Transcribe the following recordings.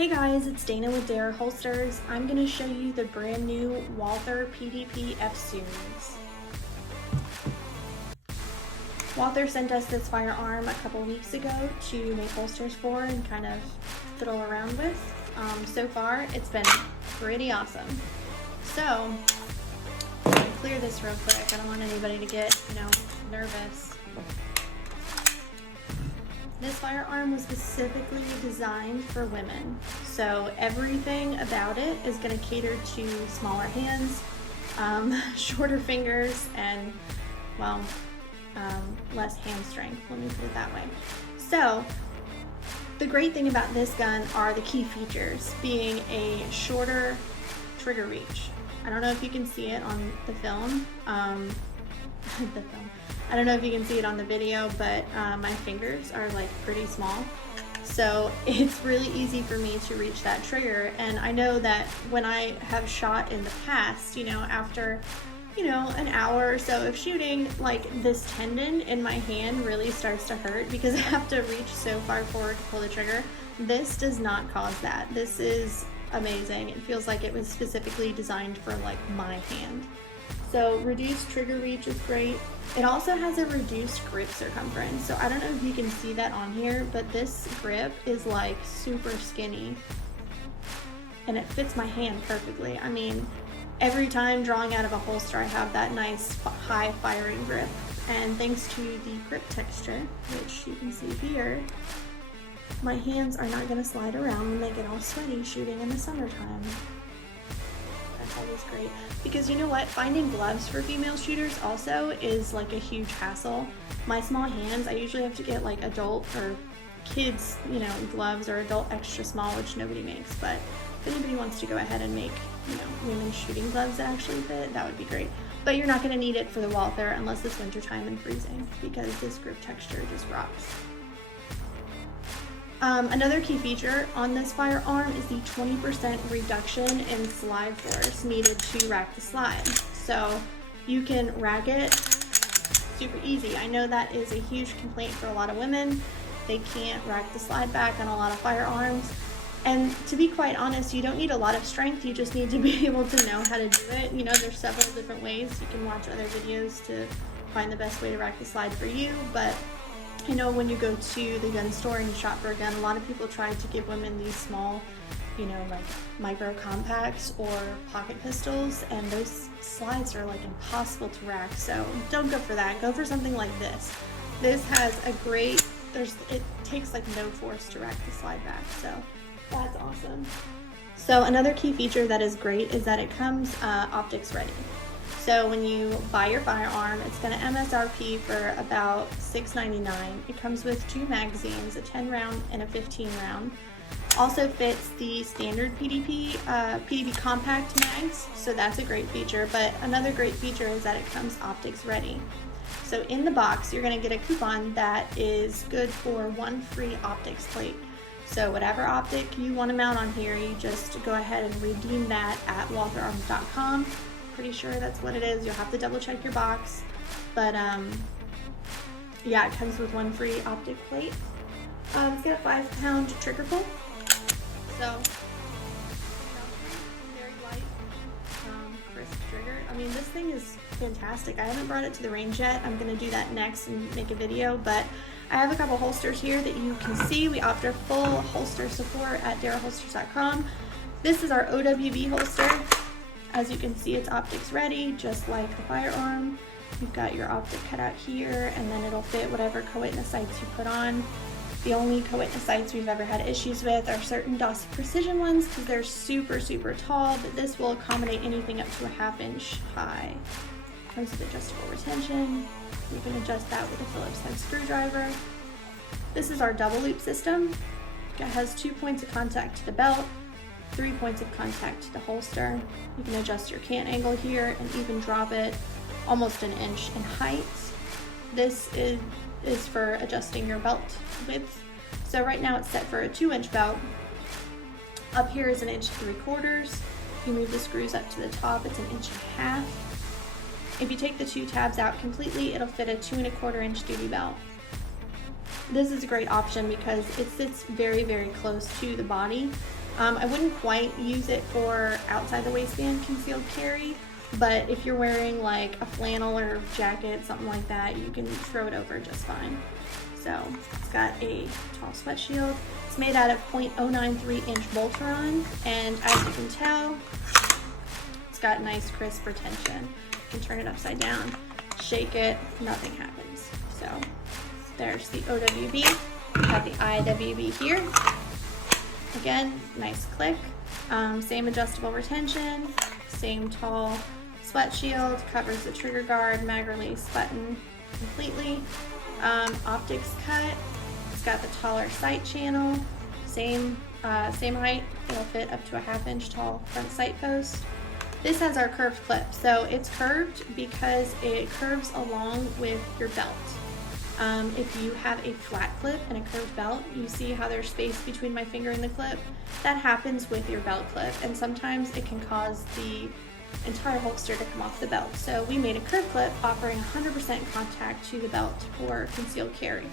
Hey guys, it's Dana with Owb Holsters. I'm going to show you the brand new Walther PDP F-Series. Walther sent us this firearm a couple weeks ago to make holsters for and kind of fiddle around with. So far, it's been pretty awesome. So, I'm going to clear this real quick. I don't want anybody to get, nervous. This firearm was specifically designed for women, so everything about it is going to cater to smaller hands, shorter fingers, and, well, less hand strength, let me put it that way. So, the great thing about this gun are the key features, being a shorter trigger reach. I don't know if you can see it on the film. I don't know if you can see it on the video, but my fingers are like pretty small. So it's really easy for me to reach that trigger. And I know that when I have shot in the past, after, an hour or so of shooting, like this tendon in my hand really starts to hurt because I have to reach so far forward to pull the trigger. This does not cause that. This is amazing. It feels like it was specifically designed for like my hand. So reduced trigger reach is great. It also has a reduced grip circumference. So I don't know if you can see that on here, but this grip is like super skinny and it fits my hand perfectly. I mean, every time drawing out of a holster, I have that nice high firing grip. And thanks to the grip texture, which you can see here, my hands are not gonna slide around when they get all sweaty shooting in the summertime. That's always great. Because you know what, finding gloves for female shooters also is like a huge hassle. My small hands, I usually have to get like adult or kids, gloves or adult extra small, which nobody makes. But if anybody wants to go ahead and make, women's shooting gloves that actually fit, that would be great. But you're not gonna need it for the Walther unless it's wintertime and freezing, because this grip texture just rocks. Another key feature on this firearm is the 20% reduction in slide force needed to rack the slide. So you can rack it super easy. I know that is a huge complaint for a lot of women. They can't rack the slide back on a lot of firearms. And to be quite honest, you don't need a lot of strength. You just need to be able to know how to do it. There's several different ways. You can watch other videos to find the best way to rack the slide for you. But I know when you go to the gun store and you shop for a gun, a lot of people try to give women these small, like micro compacts or pocket pistols, and those slides are like impossible to rack. So don't go for that. Go for something like this. This has a great, it takes like no force to rack the slide back. So that's awesome. So another key feature that is great is that it comes optics ready. So when you buy your firearm, it's going to MSRP for about $6.99. It comes with 2 magazines, a 10 round and a 15 round. Also fits the standard PDP compact mags, so that's a great feature. But another great feature is that it comes optics ready. So in the box, you're going to get a coupon that is good for 1 free optics plate. So whatever optic you want to mount on here, you just go ahead and redeem that at waltherarms.com. Pretty sure that's what it is. You'll have to double check your box, but yeah, it comes with 1 free optic plate. It's got a 5-pound trigger pull, so very light, crisp trigger. I mean, this thing is fantastic. I haven't brought it to the range yet. I'm gonna do that next and make a video, but I have a couple holsters here that you can see. We offer full holster support at owbholsters.com. This is our Owb holster. As you can see, it's optics ready, just like the firearm. You've got your optic cut out here, and then it'll fit whatever co-witness sights you put on. The only co-witness sights we've ever had issues with are certain DOS Precision ones because they're super, super tall, but this will accommodate anything up to a 1/2 inch high. Comes with adjustable retention. You can adjust that with a Phillips head screwdriver. This is our double loop system. It has 2 points of contact to the belt, 3 points of contact to the holster. You can adjust your cant angle here and even drop it almost 1 inch in height. This is for adjusting your belt width. So right now it's set for a 2-inch belt. Up here is 1 3/4 inches. If you move the screws up to the top, it's 1.5 inches. If you take the 2 tabs out completely, it'll fit a 2 1/4 inch duty belt. This is a great option because it sits very, very close to the body. I wouldn't quite use it for outside the waistband concealed carry, but if you're wearing like a flannel or jacket, something like that, you can throw it over just fine. So it's got a tall sweat shield. It's made out of 0.093 inch Voltron, and as you can tell, it's got nice crisp retention. You can turn it upside down, shake it, nothing happens. So there's the OWB, got the IWB here. Again, nice click, same adjustable retention, same tall sweat shield, covers the trigger guard, mag release button completely. Optics cut, it's got the taller sight channel, same height, it'll fit up to a 1/2 inch tall front sight post. This has our curved clip, so it's curved because it curves along with your belt. If you have a flat clip and a curved belt, you see how there's space between my finger and the clip? That happens with your belt clip, and sometimes it can cause the entire holster to come off the belt. So we made a curved clip offering 100% contact to the belt for concealed carry.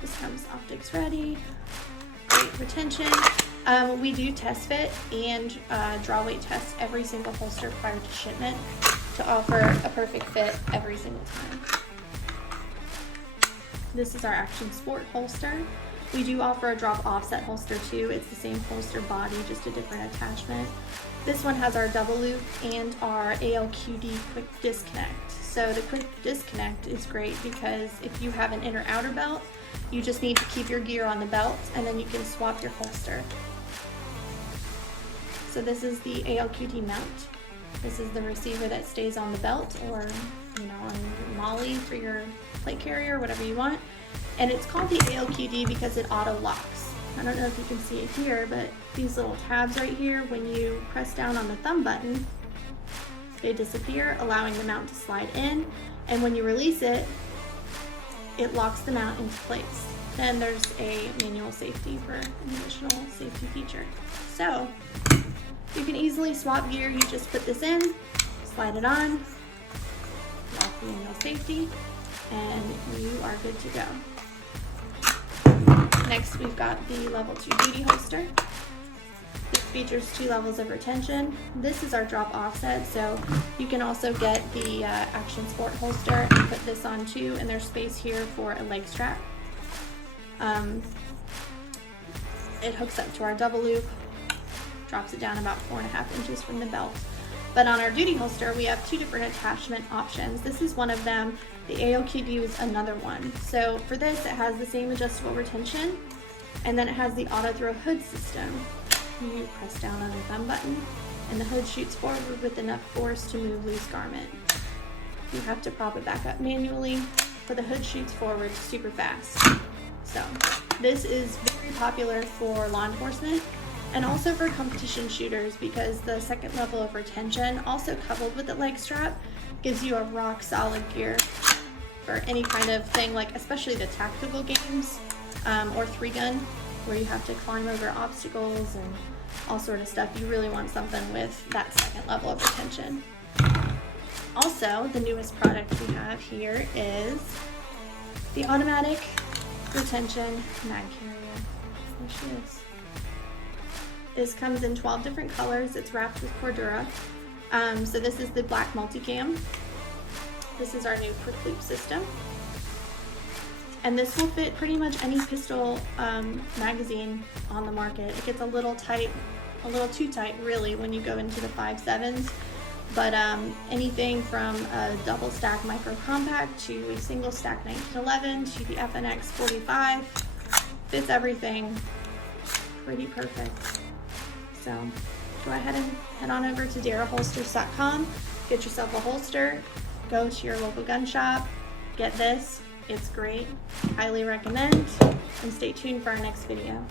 This comes optics ready, great retention. We do test fit and draw weight test every single holster prior to shipment to offer a perfect fit every single time. This is our Action Sport holster. We do offer a drop offset holster too. It's the same holster body, just a different attachment. This one has our double loop and our Alqd quick disconnect. So the quick disconnect is great because if you have an inner outer belt, you just need to keep your gear on the belt and then you can swap your holster. So this is the Alqd mount. This is the receiver that stays on the belt or on MOLLE for your plate carrier, whatever you want. And it's called the Alqd because it auto locks. I don't know if you can see it here, but these little tabs right here, when you press down on the thumb button, they disappear, allowing the mount to slide in. And when you release it, it locks the mount into place. Then there's a manual safety for an additional safety feature. So you can easily swap gear. You just put this in, slide it on, lock the manual safety, and you are good to go. Next, we've got the level 2 duty holster. This features 2 levels of retention. This is our drop offset, so you can also get the Action Sport holster and put this on too, and there's space here for a leg strap. It hooks up to our double loop, drops it down about 4.5 inches from the belt. But on our duty holster, we have 2 different attachment options. This is one of them. The Alqd is another one. So for this, it has the same adjustable retention, and then it has the auto throw hood system. You press down on the thumb button, and the hood shoots forward with enough force to move loose garment. You have to prop it back up manually, but the hood shoots forward super fast. So this is very popular for law enforcement and also for competition shooters because the second level of retention, also coupled with the leg strap, gives you a rock solid gear for any kind of thing, like especially the tactical games or 3-gun where you have to climb over obstacles and all sort of stuff. You really want something with that second level of retention. Also, the newest product we have here is the automatic retention mag carrier. There she is. This comes in 12 different colors. It's wrapped with Cordura. So this is the black multicam. This is our new quick loop system. And this will fit pretty much any pistol magazine on the market. It gets a little tight, a little too tight really when you go into the 5.7s. But anything from a double stack micro compact to a single stack 1911 to the FNX 45 fits everything pretty perfect. So go ahead and head on over to DaraHolsters.com, get yourself a holster, go to your local gun shop, get this. It's great. Highly recommend, and stay tuned for our next video.